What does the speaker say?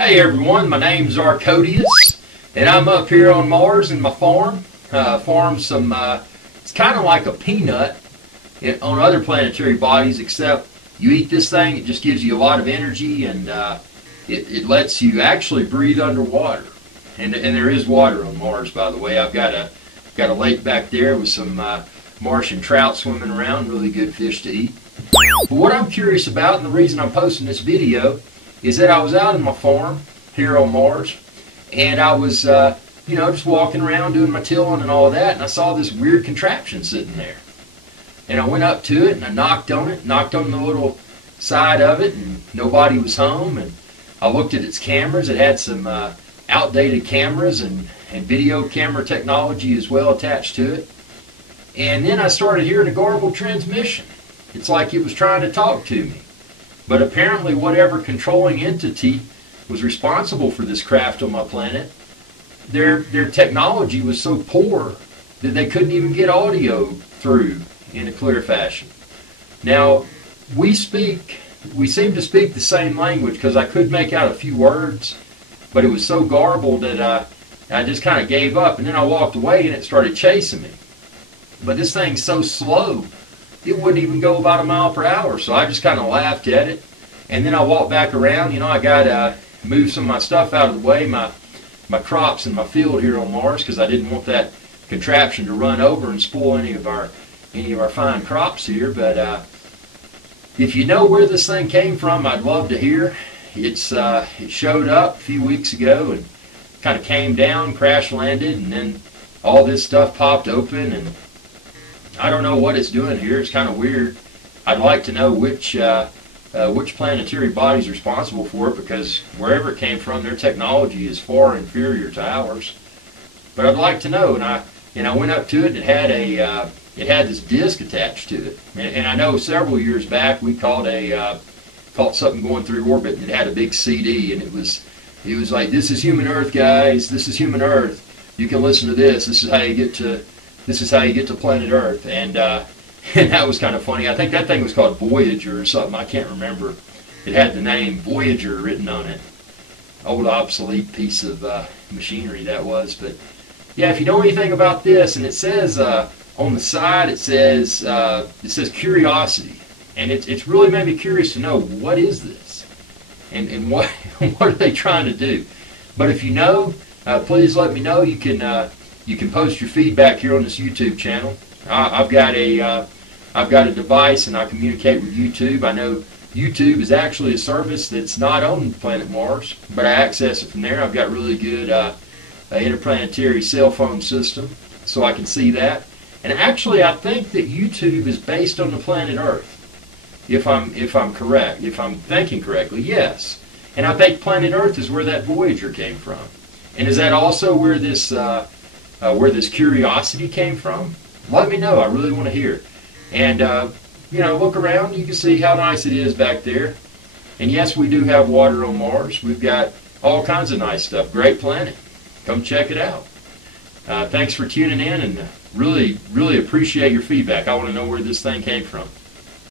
Hey everyone, my name's Arcodius, and I'm up here on Mars in my farm. It's kind of like a peanut on other planetary bodies, except you eat this thing, it just gives you a lot of energy, and it lets you actually breathe underwater. And there is water on Mars, by the way. I've got a lake back there with some Martian trout swimming around, really good fish to eat. But what I'm curious about, and the reason I'm posting this video, is that I was out in my farm here on Mars, and I was, just walking around doing my tilling and all of that, and I saw this weird contraption sitting there. And I went up to it, and I knocked on the little side of it, and nobody was home. And I looked at its cameras. It had some outdated cameras and video camera technology as well attached to it. And then I started hearing a garbled transmission. It's like it was trying to talk to me. But apparently whatever controlling entity was responsible for this craft on my planet, their technology was so poor that they couldn't even get audio through in a clear fashion. Now, we seem to speak the same language, because I could make out a few words, but it was so garbled that I just kind of gave up, and then I walked away and it started chasing me. But this thing's so slow, it wouldn't even go about 1 mile per hour, so I just kind of laughed at it. And then I walked back around. I got to move some of my stuff out of the way, my crops in my field here on Mars, because I didn't want that contraption to run over and spoil any of our fine crops here. But if you know where this thing came from, I'd love to hear. It showed up a few weeks ago and kind of came down, crash landed, and then all this stuff popped open, and I don't know what it's doing here. It's kind of weird. I'd like to know which planetary body is responsible for it, because wherever it came from, their technology is far inferior to ours. But I'd like to know. And I went up to it, and it had this disc attached to it. And I know several years back we caught something going through orbit, and it had a big CD, and it was like, "This is human Earth, guys. This is human Earth. You can listen to this. This is how you get to planet Earth." And that was kind of funny. I think that thing was called Voyager or something. I can't remember. It had the name Voyager written on it. Old obsolete piece of machinery that was. But yeah, if you know anything about this, and it says on the side, it says Curiosity, and it's really made me curious to know, what is this, and what what are they trying to do? But if you know, please let me know. You can post your feedback here on this YouTube channel. I've got a device, and I communicate with YouTube. I know YouTube is actually a service that's not on planet Mars, but I access it from there. I've got really good interplanetary cell phone system, so I can see that. And actually, I think that YouTube is based on the planet Earth, if I'm correct, if I'm thinking correctly. Yes, and I think planet Earth is where that Voyager came from. And is that also where this Curiosity came from? Let me know. I really want to hear. And, look around. You can see how nice it is back there. And yes, we do have water on Mars. We've got all kinds of nice stuff. Great planet. Come check it out. Thanks for tuning in, and really, really appreciate your feedback. I want to know where this thing came from.